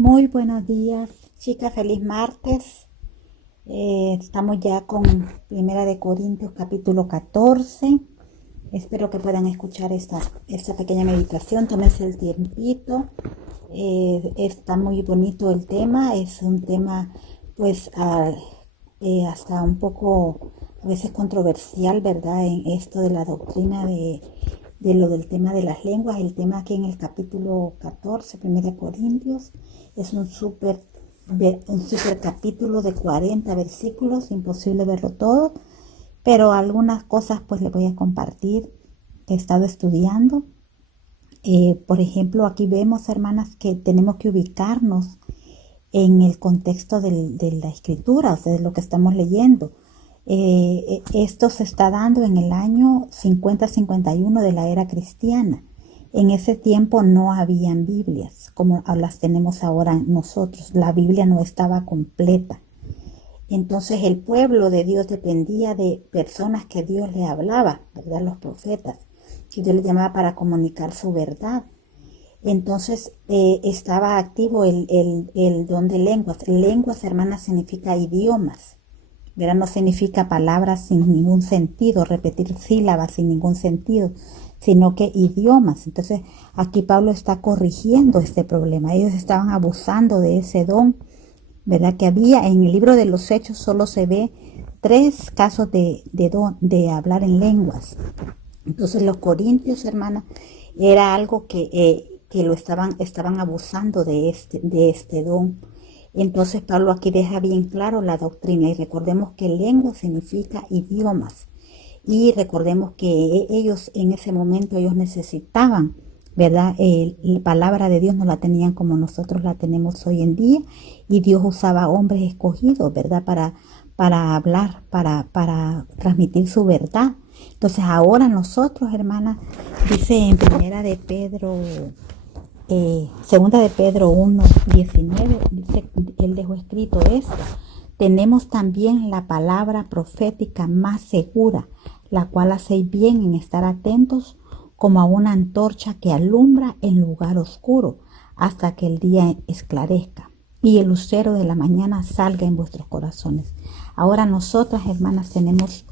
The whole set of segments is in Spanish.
Muy buenos días, chicas, feliz martes. Estamos ya con Primera de Corintios capítulo 14. Espero que puedan escuchar esta pequeña meditación. Tómense el tiempito. Está muy bonito el tema. Es un tema pues hasta un poco a veces controversial, ¿verdad? En esto de la doctrina de lo del tema de las lenguas. El tema aquí en el capítulo 14, Primera de Corintios, es un super capítulo de 40 versículos, imposible verlo todo, pero algunas cosas pues les voy a compartir que he estado estudiando. Por ejemplo, aquí vemos, hermanas, que tenemos que ubicarnos en el contexto de la escritura, o sea, de lo que estamos leyendo. Esto se está dando en el año 50-51 de la era cristiana. En ese tiempo no habían Biblias como las tenemos ahora nosotros. La Biblia no estaba completa. Entonces el pueblo de Dios dependía de personas que Dios le hablaba, ¿verdad? Los profetas, que Dios les llamaba para comunicar su verdad. Entonces estaba activo el don de lenguas. Lenguas, hermanas, significa idiomas. ¿Verdad? No significa palabras sin ningún sentido, repetir sílabas sin ningún sentido, sino que idiomas. Entonces aquí Pablo está corrigiendo este problema. Ellos estaban abusando de ese don, ¿verdad? Que había en el libro de los Hechos. Solo se ve 3 casos de hablar en lenguas. Entonces los corintios, hermana, era algo que lo estaban abusando de este don. Entonces Pablo aquí deja bien claro la doctrina, y recordemos que lengua significa idiomas, y recordemos que ellos en ese momento ellos necesitaban, ¿verdad? La palabra de Dios no la tenían como nosotros la tenemos hoy en día, y Dios usaba hombres escogidos, ¿verdad? Para hablar, para transmitir su verdad. Entonces ahora nosotros, hermanas, dice en segunda de Pedro 1:19, dice, él dejó escrito esto: tenemos también la palabra profética más segura, la cual hacéis bien en estar atentos como a una antorcha que alumbra en lugar oscuro hasta que el día esclarezca y el lucero de la mañana salga en vuestros corazones. Ahora nosotras, hermanas, tenemos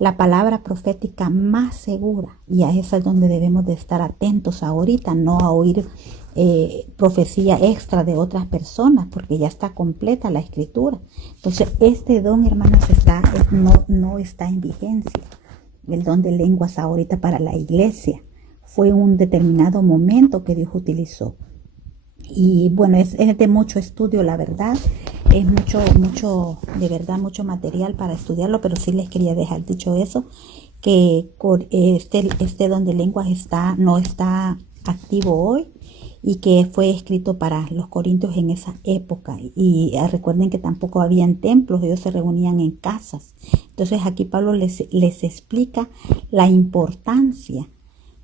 la palabra profética más segura, y a esa es donde debemos de estar atentos ahorita, no a oír profecía extra de otras personas, porque ya está completa la escritura. Entonces este don, hermanas, no está en vigencia. El don de lenguas ahorita para la iglesia fue un determinado momento que Dios utilizó. Y bueno, es de mucho estudio, la verdad. Es de verdad, mucho material para estudiarlo, pero sí les quería dejar dicho eso, que este don de lenguas no está activo hoy, y que fue escrito para los corintios en esa época. Y recuerden que tampoco habían templos, ellos se reunían en casas. Entonces aquí Pablo les explica la importancia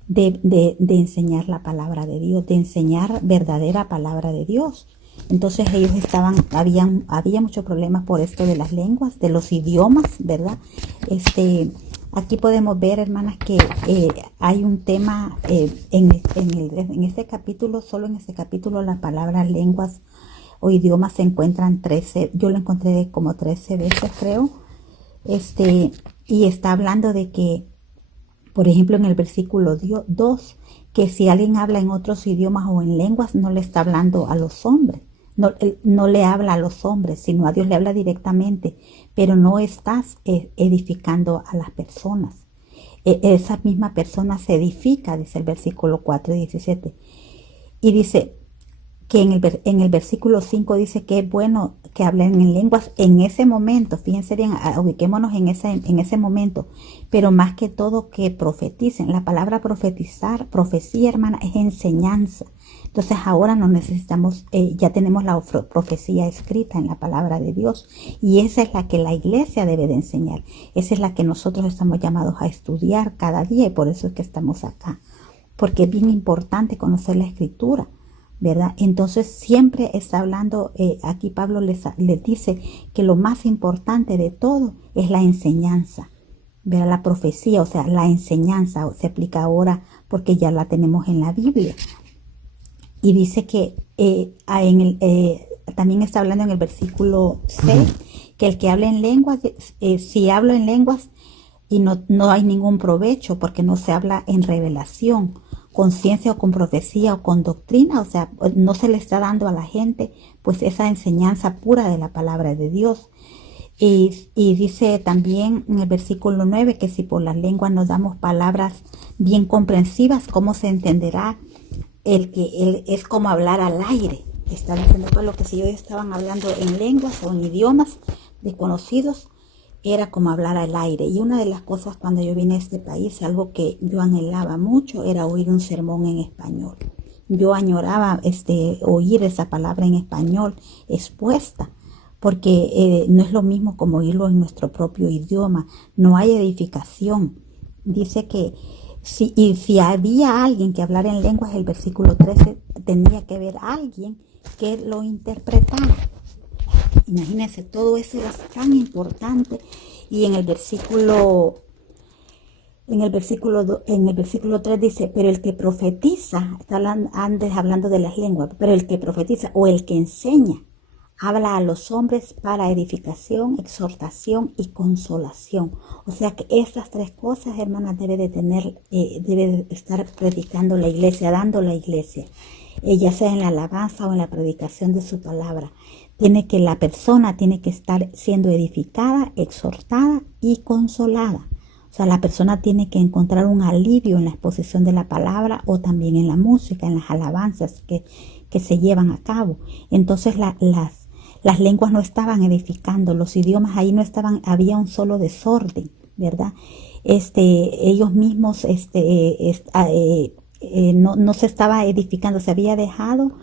de enseñar la palabra de Dios, de enseñar verdadera palabra de Dios. Entonces ellos había muchos problemas por esto de las lenguas, de los idiomas, ¿verdad? Aquí podemos ver, hermanas, que hay un tema en este capítulo. Solo en este capítulo las palabras lenguas o idiomas se encuentran 13, yo lo encontré como 13 veces, creo. Y está hablando de que, por ejemplo, en el versículo 2, que si alguien habla en otros idiomas o en lenguas, no le está hablando a los hombres, no le habla a los hombres, sino a Dios le habla directamente, pero no estás edificando a las personas. Esa misma persona se edifica, dice el versículo 4:17. Y dice que en el versículo 5 dice que es bueno que hablen en lenguas en ese momento. Fíjense bien, ubiquémonos en ese momento, pero más que todo que profeticen. La palabra profetizar, profecía, hermana, es enseñanza. Entonces ahora no necesitamos, ya tenemos la profecía escrita en la palabra de Dios, y esa es la que la iglesia debe de enseñar. Esa es la que nosotros estamos llamados a estudiar cada día, y por eso es que estamos acá, porque es bien importante conocer la escritura, ¿verdad? Entonces siempre está hablando, aquí Pablo les dice que lo más importante de todo es la enseñanza, ¿verdad? La profecía, o sea, la enseñanza se aplica ahora porque ya la tenemos en la Biblia. Y dice que también está hablando en el versículo 6, que el que habla en lenguas, si hablo en lenguas y no hay ningún provecho, porque no se habla en revelación, con ciencia o con profecía o con doctrina, o sea, no se le está dando a la gente pues esa enseñanza pura de la palabra de Dios. Y dice también en el versículo 9 que si por las lenguas nos damos palabras bien comprensivas, ¿cómo se entenderá él es como hablar al aire? Está diciendo todo lo que si ellos estaban hablando en lenguas o en idiomas desconocidos, era como hablar al aire. Y una de las cosas cuando yo vine a este país, algo que yo anhelaba mucho, era oír un sermón en español. Yo añoraba oír esa palabra en español expuesta, porque no es lo mismo como oírlo en nuestro propio idioma. No hay edificación. Dice que si había alguien que hablara en lenguas, el versículo 13 tenía que haber alguien que lo interpretara. Imagínense, todo eso era tan importante. Y en el versículo 3 dice, pero el que profetiza, está antes hablando de las lenguas, pero el que profetiza o el que enseña, habla a los hombres para edificación, exhortación y consolación. O sea que estas tres cosas, hermanas, debe de estar predicando la iglesia, dando la iglesia, ya sea en la alabanza o en la predicación de su palabra. La persona tiene que estar siendo edificada, exhortada y consolada. O sea, la persona tiene que encontrar un alivio en la exposición de la palabra o también en la música, en las alabanzas que se llevan a cabo. Entonces las lenguas no estaban edificando, los idiomas ahí no estaban, había un solo desorden, ¿verdad? Ellos mismos no se estaba edificando, se había dejado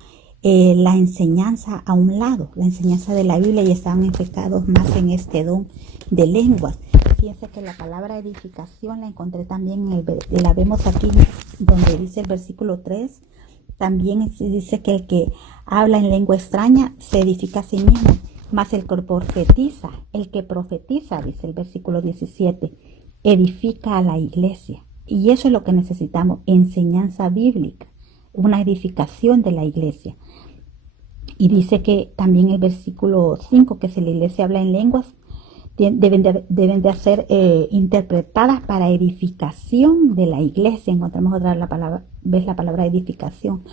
la enseñanza a un lado, la enseñanza de la Biblia, y estaban enfocados más en este don de lenguas. Fíjense que la palabra edificación la encontré también la vemos aquí donde dice el versículo 3. También dice que el que habla en lengua extraña se edifica a sí mismo, mas el que profetiza, dice el versículo 17, edifica a la iglesia. Y eso es lo que necesitamos, enseñanza bíblica, una edificación de la iglesia. Y dice que también el versículo 5, que si la iglesia habla en lenguas, deben de ser interpretadas para edificación de la iglesia. Encontramos otra vez la palabra edificación.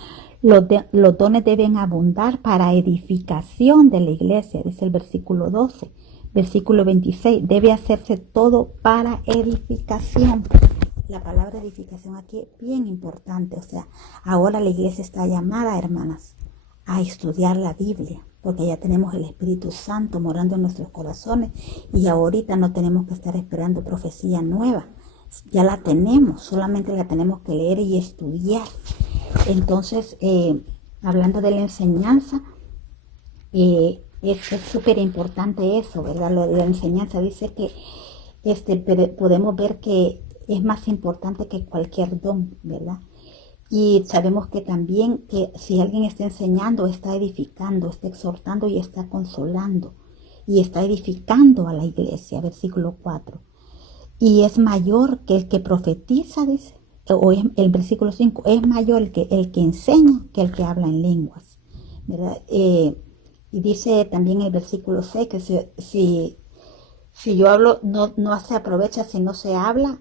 Los dones deben abundar para edificación de la iglesia, dice el versículo 12. Versículo 26, debe hacerse todo para edificación. La palabra edificación aquí es bien importante. O sea, ahora la iglesia está llamada, hermanas, a estudiar la Biblia, porque ya tenemos el Espíritu Santo morando en nuestros corazones y ahorita no tenemos que estar esperando profecía nueva. Ya la tenemos, solamente la tenemos que leer y estudiar. Entonces, hablando de la enseñanza, es súper importante eso, ¿verdad? Lo de la enseñanza dice que podemos ver que es más importante que cualquier don, ¿verdad? Y sabemos que también que si alguien está enseñando, está edificando, está exhortando y está consolando y está edificando a la iglesia, versículo 4. Y es mayor que el que profetiza, dice, o es el versículo 5, es mayor el que enseña que el que habla en lenguas, ¿verdad? Y dice también el versículo 6 que si yo hablo, no se aprovecha si no se habla.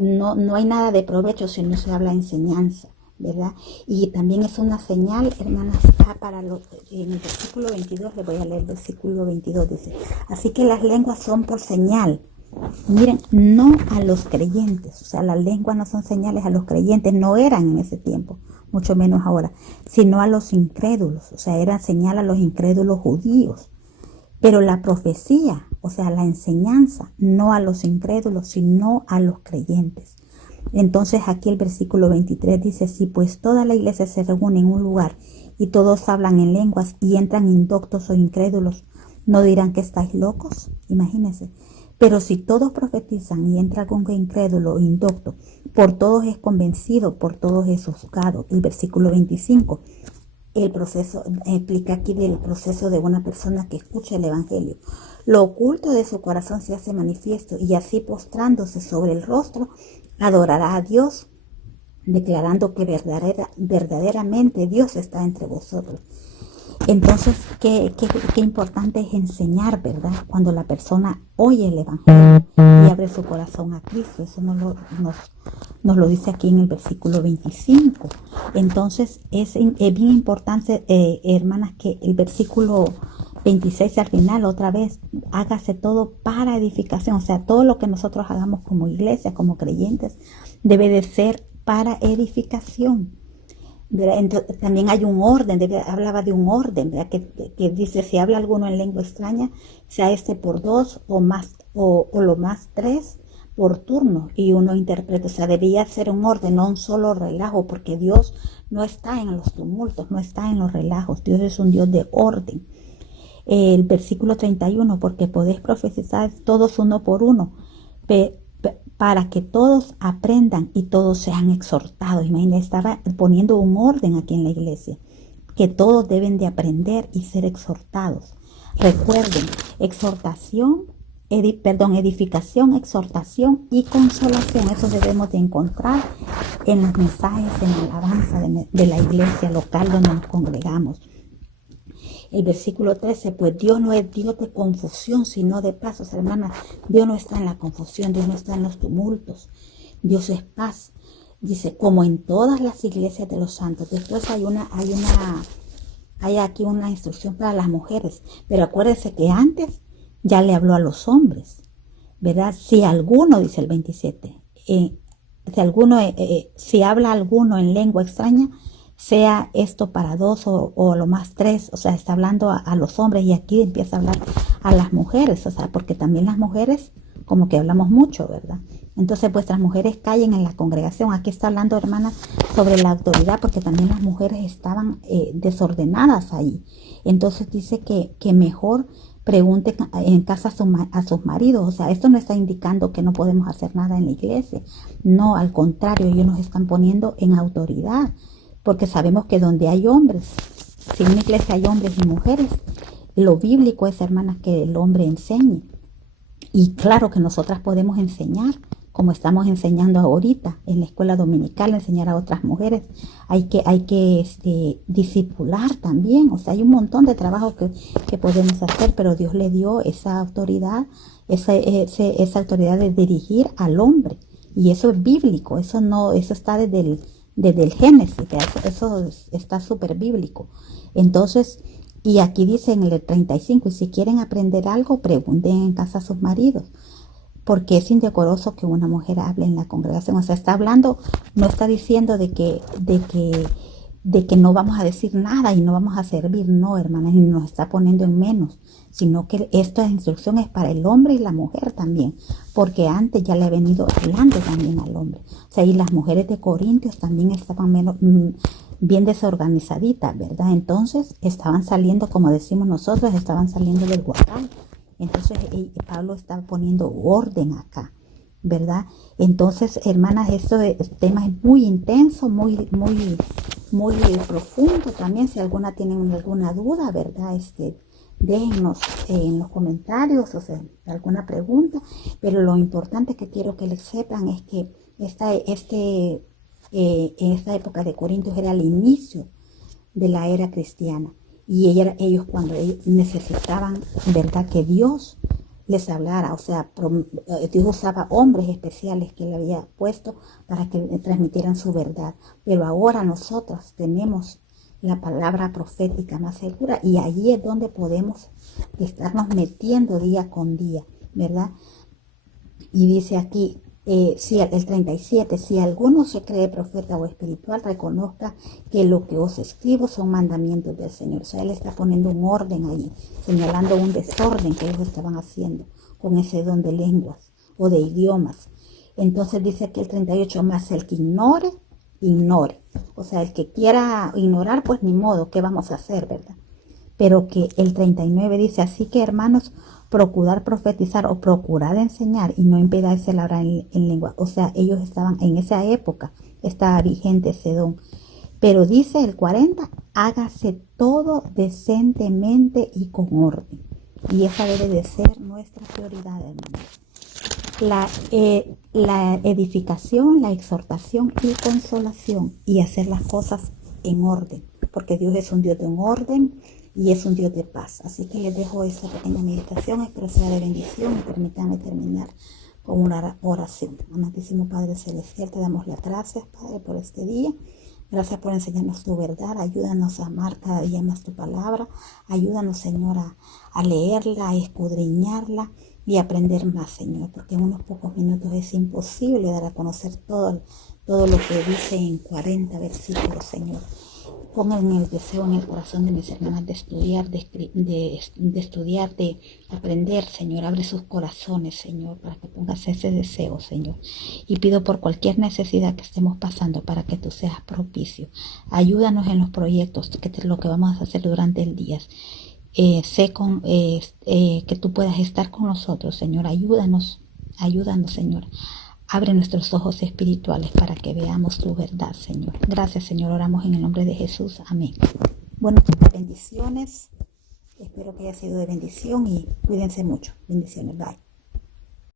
No hay nada de provecho si no se habla enseñanza, ¿verdad? Y también es una señal, hermanas, en el versículo 22, le voy a leer el versículo 22, dice, así que las lenguas son por señal. Miren, no a los creyentes, o sea, las lenguas no son señales a los creyentes, no eran en ese tiempo, mucho menos ahora, sino a los incrédulos, o sea, eran señal a los incrédulos judíos. Pero la profecía, o sea, la enseñanza, no a los incrédulos, sino a los creyentes. Entonces aquí el versículo 23 dice, si pues toda la iglesia se reúne en un lugar y todos hablan en lenguas y entran indoctos o incrédulos, ¿no dirán que estáis locos? Imagínense. Pero si todos profetizan y entra algún incrédulo o indocto, por todos es convencido, por todos es juzgado. El versículo 25. El proceso, explica aquí del proceso de una persona que escucha el evangelio. Lo oculto de su corazón se hace manifiesto y así postrándose sobre el rostro, adorará a Dios declarando que verdaderamente Dios está entre vosotros. Entonces, qué importante es enseñar, ¿verdad? Cuando la persona oye el Evangelio y abre su corazón a Cristo. Eso nos lo dice aquí en el versículo 25. Entonces, es bien importante, hermanas, que el versículo 26 al final, otra vez, hágase todo para edificación. O sea, todo lo que nosotros hagamos como iglesia, como creyentes, debe de ser para edificación. Entonces, también hay un orden, hablaba de un orden, ¿verdad? Que dice, si habla alguno en lengua extraña, sea por 2 o más, o lo más 3 por turno, y uno interpreta. O sea, debía ser un orden, no un solo relajo, porque Dios no está en los tumultos, no está en los relajos. Dios es un Dios de orden. El versículo 31, porque podéis profetizar todos uno por uno, para que todos aprendan y todos sean exhortados. Imagínense, estaba poniendo un orden aquí en la iglesia, que todos deben de aprender y ser exhortados. Recuerden, edificación, exhortación y consolación. Eso debemos de encontrar en los mensajes, en la alabanza de la iglesia local donde nos congregamos. El versículo 13, pues Dios no es Dios de confusión, sino de paz. O sea, hermanas, Dios no está en la confusión, Dios no está en los tumultos. Dios es paz. Dice, como en todas las iglesias de los santos. Después hay aquí una instrucción para las mujeres. Pero acuérdense que antes ya le habló a los hombres, ¿verdad? Si alguno, dice el 27, si habla alguno en lengua extraña, sea esto para 2 o lo más 3, o sea, está hablando a los hombres, y aquí empieza a hablar a las mujeres, o sea, porque también las mujeres como que hablamos mucho, ¿verdad? Entonces vuestras mujeres callen en la congregación. Aquí está hablando, hermanas, sobre la autoridad, porque también las mujeres estaban desordenadas ahí. Entonces dice que mejor pregunten en casa a sus maridos. O sea, esto no está indicando que no podemos hacer nada en la iglesia. No, al contrario, ellos nos están poniendo en autoridad, porque sabemos que donde hay hombres, si en una iglesia hay hombres y mujeres, lo bíblico es, hermanas, que el hombre enseñe. Y claro que nosotras podemos enseñar, como estamos enseñando ahorita en la escuela dominical, enseñar a otras mujeres. Hay que discipular también. O sea, hay un montón de trabajo que podemos hacer, pero Dios le dio esa autoridad, esa autoridad de dirigir al hombre. Y eso es bíblico, eso está desde el Génesis, eso está súper bíblico. Entonces, y aquí dice en el 35, y si quieren aprender algo, pregunten en casa a sus maridos, porque es indecoroso que una mujer hable en la congregación. O sea, está hablando, no está diciendo de que no vamos a decir nada y no vamos a servir, no, hermanas, y nos está poniendo en menos, sino que esta instrucción es para el hombre y la mujer también, porque antes ya le ha venido hablando también al hombre. O sea, y las mujeres de Corintios también estaban bien desorganizaditas, ¿verdad? Entonces estaban saliendo, como decimos nosotros, estaban saliendo del guacal. Entonces Pablo está poniendo orden acá, ¿verdad? Entonces, hermanas, este tema es muy intenso, muy profundo también. Si alguna tienen alguna duda, ¿verdad? Déjennos en los comentarios, o sea, alguna pregunta. Pero lo importante que quiero que les sepan es que en esta época de Corintios era el inicio de la era cristiana. Y ellos cuando necesitaban, ¿verdad?, que Dios les hablara. O sea, Dios usaba hombres especiales que Él había puesto para que transmitieran su verdad. Pero ahora nosotros tenemos la palabra profética más segura, y allí es donde podemos estarnos metiendo día con día, ¿verdad? Y dice aquí, el 37, si alguno se cree profeta o espiritual, reconozca que lo que os escribo son mandamientos del Señor. O sea, Él está poniendo un orden ahí, señalando un desorden que ellos estaban haciendo con ese don de lenguas o de idiomas. Entonces dice aquí el 38, más el que ignore. O sea, el que quiera ignorar, pues ni modo, ¿qué vamos a hacer, verdad? Pero que el 39 dice, así que, hermanos, procurar profetizar o procurar enseñar, y no impedirse el hablar en lengua. O sea, ellos estaban en esa época, estaba vigente ese don. Pero dice el 40, hágase todo decentemente y con orden. Y esa debe de ser nuestra prioridad, hermanos. la edificación, la exhortación y consolación, y hacer las cosas en orden, porque Dios es un Dios de un orden y es un Dios de paz. Así que les dejo esta pequeña meditación, espero sea de bendición, y permítanme terminar con una oración. Amantísimo Padre Celestial, te damos las gracias, Padre, por este día. Gracias por enseñarnos tu verdad. Ayúdanos a amar cada día más tu palabra. Ayúdanos, Señor, a leerla, a escudriñarla y aprender más, Señor, porque en unos pocos minutos es imposible dar a conocer todo lo que dice en 40 versículos, Señor. Pongan el deseo en el corazón de mis hermanas de estudiar, de aprender, Señor. Abre sus corazones, Señor, para que pongas ese deseo, Señor. Y pido por cualquier necesidad que estemos pasando para que tú seas propicio. Ayúdanos en los proyectos, lo que vamos a hacer durante el día. Que tú puedas estar con nosotros, Señor. Ayúdanos, Señor. Abre nuestros ojos espirituales para que veamos tu verdad, Señor. Gracias, Señor. Oramos en el nombre de Jesús. Amén. Bueno, chicas, bendiciones. Espero que haya sido de bendición y cuídense mucho. Bendiciones. Bye.